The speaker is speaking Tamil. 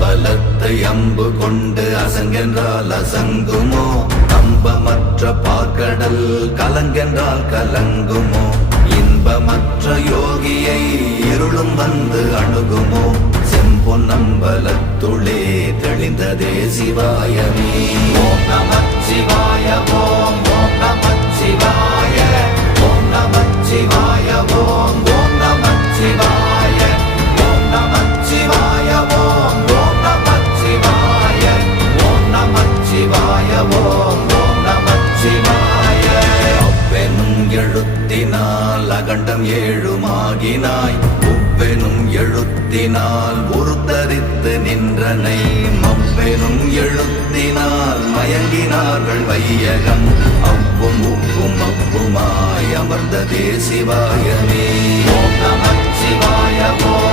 அம்பலத்தை அம்பு கொண்டு அசங்கென்றால் அசங்குமோ? நம்பமற்ற பார்க்கடல் கலங்கென்றால் கலங்குமோ? இன்பமற்ற யோகியை இருளும் வந்து அணுகுமோ? செம்பொன்னம்பலத்துளே தெளிந்ததே சிவாயமே. ஓம் நமச்சிவாய ஓம் ஓம் நமச்சிவாய ஓம் நமச்சிவாய ஓம் ஓம் நமச்சிவாய ஓம் நமச்சிவாய ஓம் ஓம் நமச்சிவாய ஓம் நமச்சிவாய ஓம் ஓம் நமச்சிவாய. அவ்வெனும் எழுத்தினால் அகண்டம் ஏழுமாகினாய், உவ்வெனும் எழுத்தினால் உருத்தரித்து நின்றனை, மவ்வெனும் எழுத்தினால் மயங்கினார்கள் வையகம், அவ்வும் உவ்வும் அவ்வுமாய் அமர்ந்ததே சிவாயமே. ஓம் நமச்சிவாய ஓம்